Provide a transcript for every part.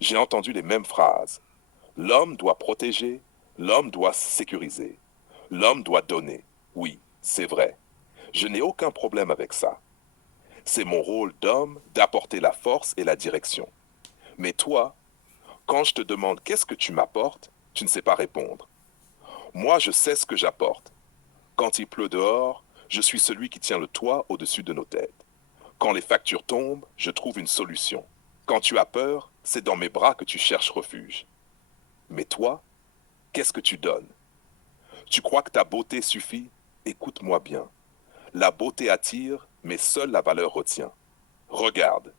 J'ai entendu les mêmes phrases. L'homme doit protéger, l'homme doit sécuriser, l'homme doit donner. Oui, c'est vrai. Je n'ai aucun problème avec ça. C'est mon rôle d'homme d'apporter la force et la direction. Mais toi, quand je te demande qu'est-ce que tu m'apportes, tu ne sais pas répondre. Moi, je sais ce que j'apporte. Quand il pleut dehors, je suis celui qui tient le toit au-dessus de nos têtes. Quand les factures tombent, je trouve une solution. Quand tu as peur, c'est dans mes bras que tu cherches refuge. Mais toi, qu'est-ce que tu donnes? Tu crois que ta beauté suffit? Écoute-moi bien. La beauté attire, mais seule la valeur retient. Regarde,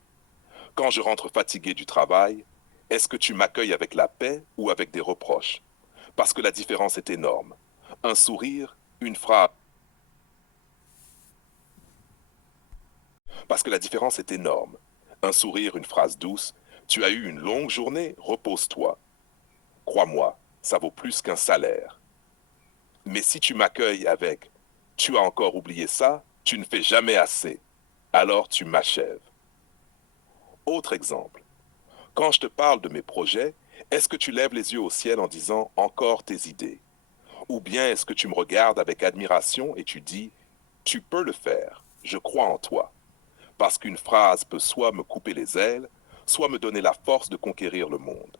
quand je rentre fatigué du travail, est-ce que tu m'accueilles avec la paix ou avec des reproches? Parce que la différence est énorme. Un sourire, une phrase. Parce que la différence est énorme. Un sourire, une phrase douce. Tu as eu une longue journée, repose-toi. Crois-moi, ça vaut plus qu'un salaire. Mais si tu m'accueilles avec tu as encore oublié ça, tu ne fais jamais assez, alors tu m'achèves. Autre exemple, quand je te parle de mes projets, est-ce que tu lèves les yeux au ciel en disant encore tes idées? Ou bien est-ce que tu me regardes avec admiration et tu dis tu peux le faire, je crois en toi? Parce qu'une phrase peut soit me couper les ailes, soit me donner la force de conquérir le monde.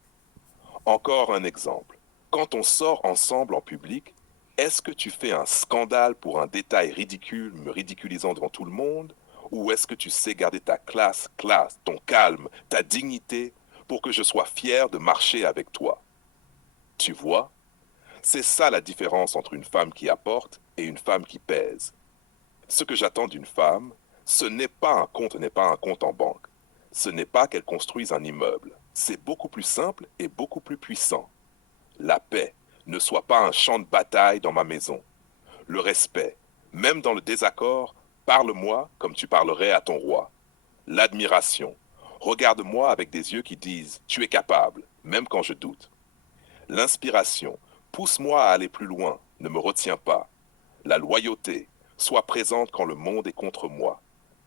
Encore un exemple. Quand on sort ensemble en public, est-ce que tu fais un scandale pour un détail ridicule, me ridiculisant devant tout le monde? Ou est-ce que tu sais garder ta classe, ton calme, ta dignité, pour que je sois fier de marcher avec toi? Tu vois, c'est ça la différence entre une femme qui apporte et une femme qui pèse. Ce que j'attends d'une femme, n'est pas un compte en banque. Ce n'est pas qu'elle construise un immeuble. C'est beaucoup plus simple et beaucoup plus puissant. La paix ne soit pas un champ de bataille dans ma maison. Le respect, même dans le désaccord, parle-moi comme tu parlerais à ton roi. L'admiration, regarde-moi avec des yeux qui disent tu es capable, même quand je doute. L'inspiration, pousse-moi à aller plus loin, ne me retiens pas. La loyauté, sois présente quand le monde est contre moi,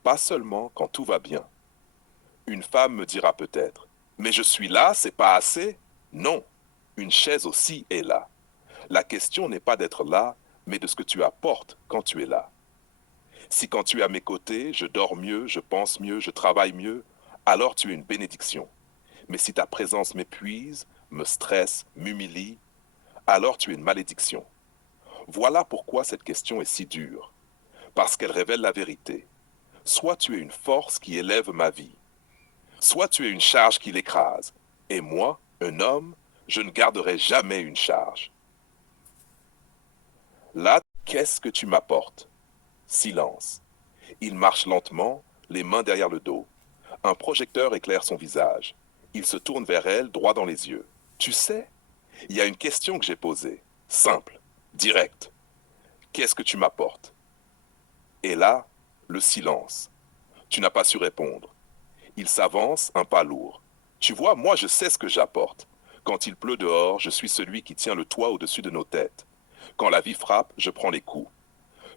pas seulement quand tout va bien. Une femme me dira peut-être, mais je suis là, c'est pas assez? Non, une chaise aussi est là. La question n'est pas d'être là, mais de ce que tu apportes quand tu es là. Si quand tu es à mes côtés, je dors mieux, je pense mieux, je travaille mieux, alors tu es une bénédiction. Mais si ta présence m'épuise, me stresse, m'humilie, alors tu es une malédiction. Voilà pourquoi cette question est si dure, parce qu'elle révèle la vérité. Soit tu es une force qui élève ma vie, soit tu es une charge qui l'écrase. Et moi, un homme, je ne garderai jamais une charge. Là, qu'est-ce que tu m'apportes? Silence. Il marche lentement, les mains derrière le dos. Un projecteur éclaire son visage. Il se tourne vers elle, droit dans les yeux. Tu sais, il y a une question que j'ai posée. Simple, directe. Qu'est-ce que tu m'apportes? Et là, le silence. Tu n'as pas su répondre. Il s'avance, un pas lourd. Tu vois, moi je sais ce que j'apporte. Quand il pleut dehors, je suis celui qui tient le toit au-dessus de nos têtes. Quand la vie frappe, je prends les coups.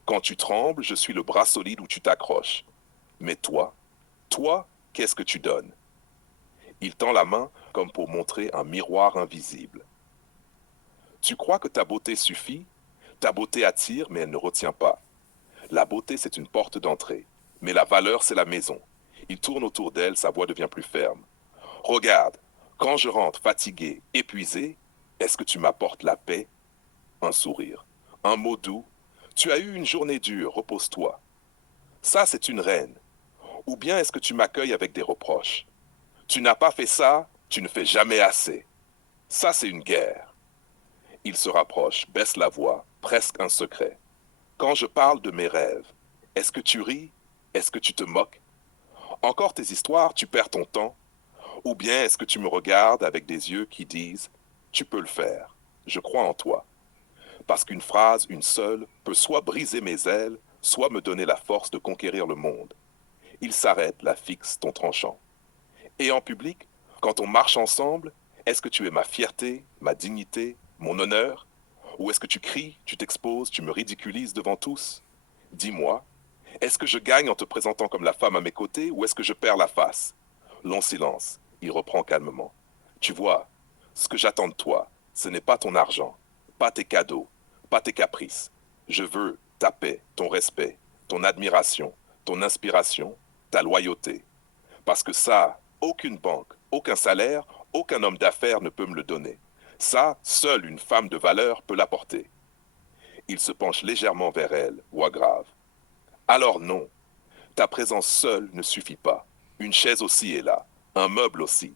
Quand tu trembles, je suis le bras solide où tu t'accroches. Mais toi, qu'est-ce que tu donnes? Il tend la main comme pour montrer un miroir invisible. Tu crois que ta beauté suffit? Ta beauté attire, mais elle ne retient pas. La beauté, c'est une porte d'entrée. Mais la valeur, c'est la maison. Il tourne autour d'elle, sa voix devient plus ferme. Regarde, quand je rentre fatigué, épuisé, est-ce que tu m'apportes la paix? Un sourire, un mot doux. Tu as eu une journée dure, repose-toi. Ça, c'est une reine. Ou bien est-ce que tu m'accueilles avec des reproches? Tu n'as pas fait ça, tu ne fais jamais assez. Ça, c'est une guerre. Il se rapproche, baisse la voix, presque un secret. Quand je parle de mes rêves, est-ce que tu ris? Est-ce que tu te moques? Encore tes histoires, tu perds ton temps? Ou bien est-ce que tu me regardes avec des yeux qui disent tu peux le faire, je crois en toi? Parce qu'une phrase, une seule, peut soit briser mes ailes, soit me donner la force de conquérir le monde. Il s'arrête, la fixe, ton tranchant. Et en public, quand on marche ensemble, est-ce que tu es ma fierté, ma dignité, mon honneur? Ou est-ce que tu cries, tu t'exposes, tu me ridiculises devant tous? Dis-moi, est-ce que je gagne en te présentant comme la femme à mes côtés ou est-ce que je perds la face? Long silence, il reprend calmement. Tu vois, ce que j'attends de toi, ce n'est pas ton argent, pas tes cadeaux, pas tes caprices. Je veux ta paix, ton respect, ton admiration, ton inspiration, ta loyauté. Parce que ça, aucune banque, aucun salaire, aucun homme d'affaires ne peut me le donner. Ça, seule une femme de valeur peut l'apporter. Il se penche légèrement vers elle, voix grave. Alors non, ta présence seule ne suffit pas. Une chaise aussi est là, un meuble aussi.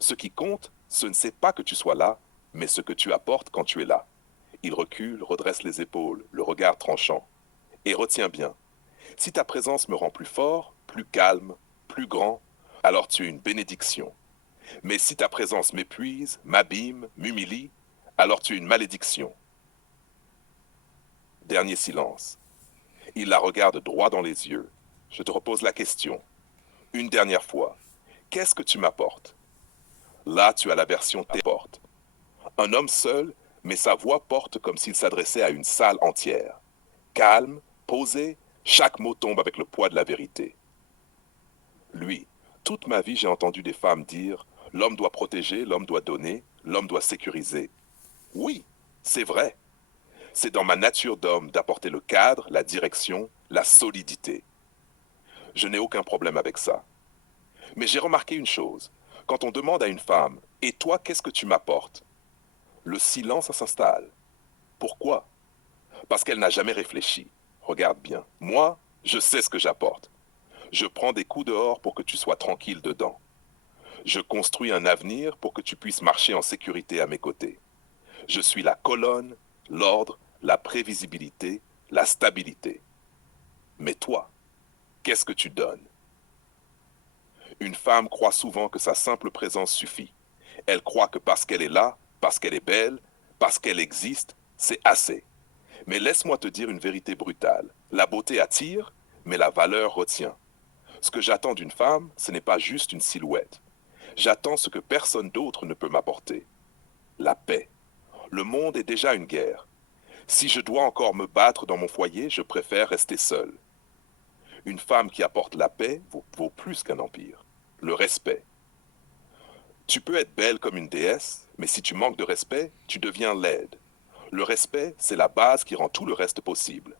Ce qui compte, ce ne c'est pas que tu sois là, mais ce que tu apportes quand tu es là. Il recule, redresse les épaules, le regard tranchant. Et retiens bien, si ta présence me rend plus fort, plus calme, plus grand, alors tu es une bénédiction. Mais si ta présence m'épuise, m'abîme, m'humilie, alors tu es une malédiction. Dernier silence. Il la regarde droit dans les yeux. Je te repose la question. Une dernière fois. Qu'est-ce que tu m'apportes? Là, tu as la version t'apporte. Un homme seul, mais sa voix porte comme s'il s'adressait à une salle entière. Calme, posé, chaque mot tombe avec le poids de la vérité. Lui, toute ma vie, j'ai entendu des femmes dire l'homme doit protéger, l'homme doit donner, l'homme doit sécuriser. Oui, c'est vrai. C'est dans ma nature d'homme d'apporter le cadre, la direction, la solidité. Je n'ai aucun problème avec ça. Mais j'ai remarqué une chose. Quand on demande à une femme et toi, qu'est-ce que tu m'apportes? Le silence s'installe. Pourquoi? Parce qu'elle n'a jamais réfléchi. Regarde bien. Moi, je sais ce que j'apporte. Je prends des coups dehors pour que tu sois tranquille dedans. Je construis un avenir pour que tu puisses marcher en sécurité à mes côtés. Je suis la colonne, l'ordre, la prévisibilité, la stabilité. Mais toi, qu'est-ce que tu donnes? Une femme croit souvent que sa simple présence suffit. Elle croit que parce qu'elle est là, parce qu'elle est belle, parce qu'elle existe, c'est assez. Mais laisse-moi te dire une vérité brutale. La beauté attire, mais la valeur retient. Ce que j'attends d'une femme, ce n'est pas juste une silhouette. J'attends ce que personne d'autre ne peut m'apporter. La paix. Le monde est déjà une guerre. Si je dois encore me battre dans mon foyer, je préfère rester seul. Une femme qui apporte la paix vaut plus qu'un empire. Le respect. Tu peux être belle comme une déesse, mais si tu manques de respect, tu deviens laide. Le respect, c'est la base qui rend tout le reste possible.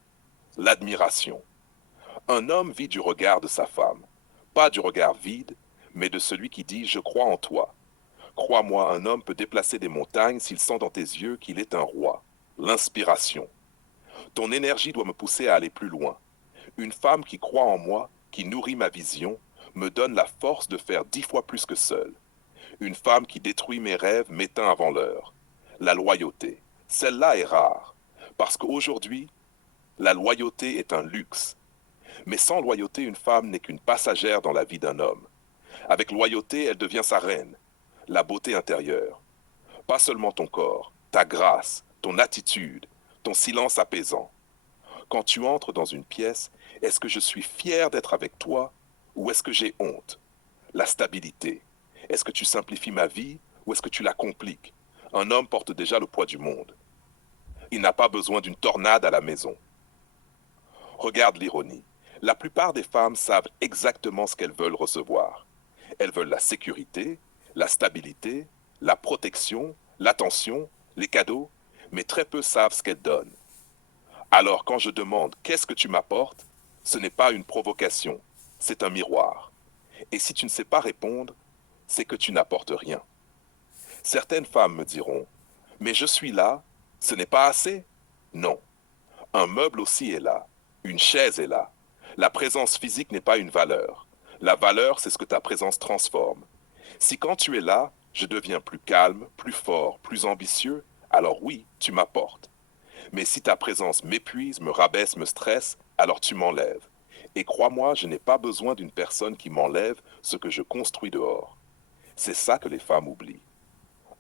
L'admiration. Un homme vit du regard de sa femme, pas du regard vide, mais de celui qui dit ⁇ Je crois en toi ⁇ Crois-moi, un homme peut déplacer des montagnes s'il sent dans tes yeux qu'il est un roi. L'inspiration. Ton énergie doit me pousser à aller plus loin. Une femme qui croit en moi, qui nourrit ma vision, me donne la force de faire 10 fois plus que seule. Une femme qui détruit mes rêves m'éteint avant l'heure. La loyauté. Celle-là est rare. Parce qu'aujourd'hui, la loyauté est un luxe. Mais sans loyauté, une femme n'est qu'une passagère dans la vie d'un homme. Avec loyauté, elle devient sa reine. La beauté intérieure. Pas seulement ton corps, ta grâce, ton attitude, ton silence apaisant. Quand tu entres dans une pièce, est-ce que je suis fier d'être avec toi ou est-ce que j'ai honte? La stabilité. Est-ce que tu simplifies ma vie ou est-ce que tu la compliques? Un homme porte déjà le poids du monde. Il n'a pas besoin d'une tornade à la maison. Regarde l'ironie. La plupart des femmes savent exactement ce qu'elles veulent recevoir. Elles veulent la sécurité, la stabilité, la protection, l'attention, les cadeaux, mais très peu savent ce qu'elles donnent. Alors quand je demande qu'est-ce que tu m'apportes, ce n'est pas une provocation, c'est un miroir. Et si tu ne sais pas répondre, c'est que tu n'apportes rien. Certaines femmes me diront, mais je suis là, ce n'est pas assez? Non. Un meuble aussi est là, une chaise est là. La présence physique n'est pas une valeur. La valeur, c'est ce que ta présence transforme. Si quand tu es là, je deviens plus calme, plus fort, plus ambitieux, alors oui, tu m'apportes. Mais si ta présence m'épuise, me rabaisse, me stresse, alors tu m'enlèves. Et crois-moi, je n'ai pas besoin d'une personne qui m'enlève ce que je construis dehors. C'est ça que les femmes oublient.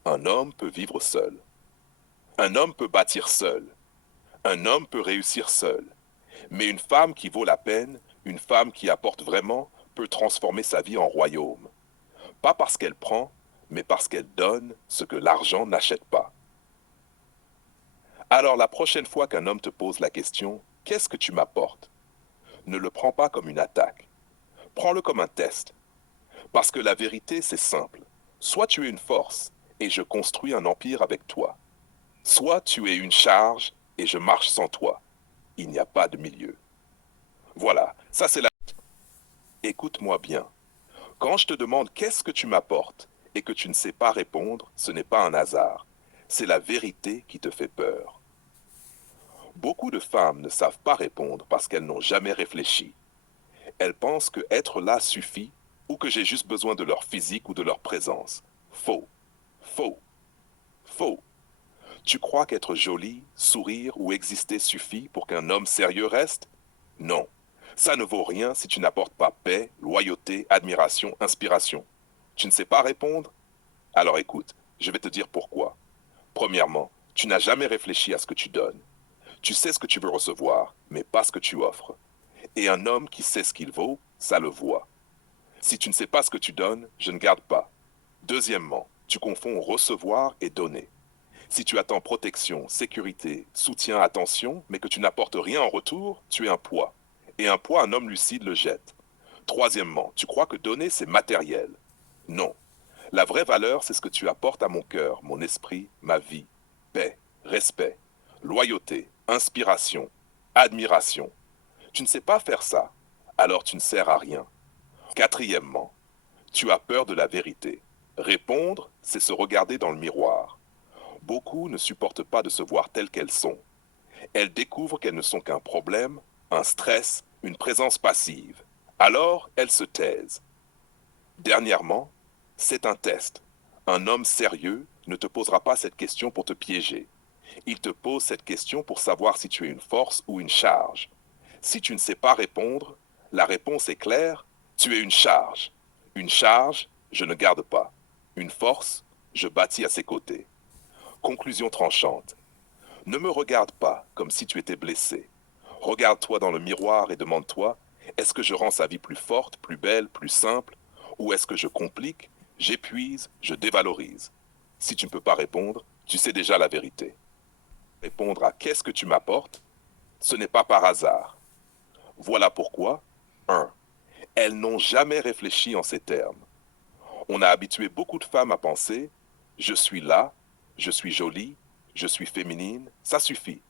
Un homme peut vivre seul. Un homme peut bâtir seul. Un homme peut réussir seul. Mais une femme qui vaut la peine, une femme qui apporte vraiment, peut transformer sa vie en royaume. Pas parce qu'elle prend, mais parce qu'elle donne ce que l'argent n'achète pas. Alors la prochaine fois qu'un homme te pose la question « Qu'est-ce que tu m'apportes ?» Ne le prends pas comme une attaque. Prends-le comme un test. Parce que la vérité, c'est simple. Soit tu es une force et je construis un empire avec toi. Soit tu es une charge et je marche sans toi. Il n'y a pas de milieu. Voilà, ça c'est la... Écoute-moi bien. Quand je te demande qu'est-ce que tu m'apportes et que tu ne sais pas répondre, ce n'est pas un hasard. C'est la vérité qui te fait peur. Beaucoup de femmes ne savent pas répondre parce qu'elles n'ont jamais réfléchi. Elles pensent que être là suffit ou que j'ai juste besoin de leur physique ou de leur présence. Faux, faux, faux. Tu crois qu'être jolie, sourire ou exister suffit pour qu'un homme sérieux reste? Non. Ça ne vaut rien si tu n'apportes pas paix, loyauté, admiration, inspiration. Tu ne sais pas répondre? Alors écoute, je vais te dire pourquoi. Premièrement, tu n'as jamais réfléchi à ce que tu donnes. Tu sais ce que tu veux recevoir, mais pas ce que tu offres. Et un homme qui sait ce qu'il vaut, ça le voit. Si tu ne sais pas ce que tu donnes, je ne garde pas. Deuxièmement, tu confonds recevoir et donner. Si tu attends protection, sécurité, soutien, attention, mais que tu n'apportes rien en retour, tu es un poids. Et un poids, un homme lucide le jette. Troisièmement, tu crois que donner, c'est matériel. Non. La vraie valeur, c'est ce que tu apportes à mon cœur, mon esprit, ma vie. Paix, respect, loyauté, inspiration, admiration. Tu ne sais pas faire ça, alors tu ne sers à rien. Quatrièmement, tu as peur de la vérité. Répondre, c'est se regarder dans le miroir. Beaucoup ne supportent pas de se voir telles qu'elles sont. Elles découvrent qu'elles ne sont qu'un problème, un stress, une présence passive. Alors, elles se taisent. Dernièrement, c'est un test. Un homme sérieux ne te posera pas cette question pour te piéger. Il te pose cette question pour savoir si tu es une force ou une charge. Si tu ne sais pas répondre, la réponse est claire, tu es une charge. Une charge, je ne garde pas. Une force, je bâtis à ses côtés. Conclusion tranchante. Ne me regarde pas comme si tu étais blessé. Regarde-toi dans le miroir et demande-toi, est-ce que je rends sa vie plus forte, plus belle, plus simple, ou est-ce que je complique, j'épuise, je dévalorise? Si tu ne peux pas répondre, tu sais déjà la vérité. Répondre à qu'est-ce que tu m'apportes, ce n'est pas par hasard. Voilà pourquoi, 1. Elles n'ont jamais réfléchi en ces termes. On a habitué beaucoup de femmes à penser, je suis là, je suis jolie, je suis féminine, ça suffit.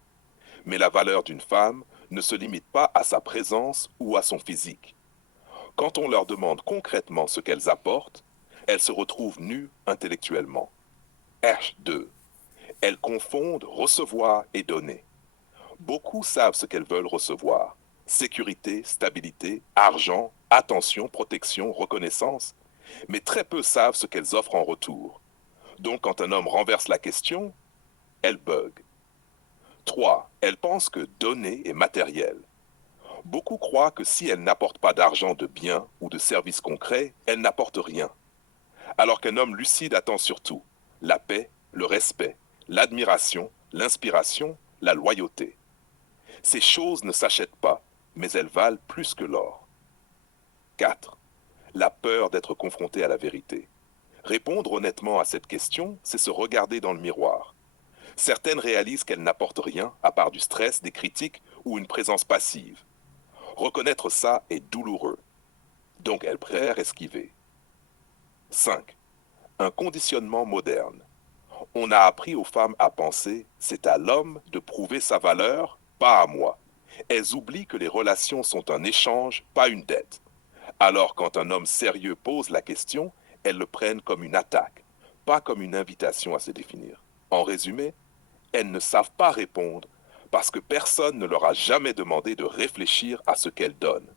Mais la valeur d'une femme ne se limite pas à sa présence ou à son physique. Quand on leur demande concrètement ce qu'elles apportent, elles se retrouvent nues intellectuellement. H2. Elles confondent recevoir et donner. Beaucoup savent ce qu'elles veulent recevoir. Sécurité, stabilité, argent, attention, protection, reconnaissance. Mais très peu savent ce qu'elles offrent en retour. Donc quand un homme renverse la question, elles bug. 3. Elles pensent que donner est matériel. Beaucoup croient que si elles n'apportent pas d'argent, de biens ou de services concrets, elles n'apportent rien. Alors qu'un homme lucide attend surtout la paix, le respect, l'admiration, l'inspiration, la loyauté. Ces choses ne s'achètent pas, mais elles valent plus que l'or. 4. La peur d'être confronté à la vérité. Répondre honnêtement à cette question, c'est se regarder dans le miroir. Certaines réalisent qu'elles n'apportent rien à part du stress, des critiques ou une présence passive. Reconnaître ça est douloureux, donc elles préfèrent esquiver. 5. Un conditionnement moderne. On a appris aux femmes à penser, c'est à l'homme de prouver sa valeur, pas à moi. Elles oublient que les relations sont un échange, pas une dette. Alors quand un homme sérieux pose la question, elles le prennent comme une attaque, pas comme une invitation à se définir. En résumé, elles ne savent pas répondre parce que personne ne leur a jamais demandé de réfléchir à ce qu'elles donnent.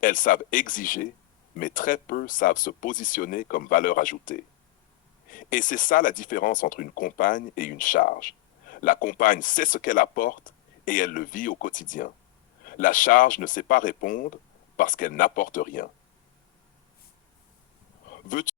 Elles savent exiger, mais très peu savent se positionner comme valeur ajoutée. Et c'est ça la différence entre une compagne et une charge. La compagne sait ce qu'elle apporte et elle le vit au quotidien. La charge ne sait pas répondre parce qu'elle n'apporte rien. Veux-tu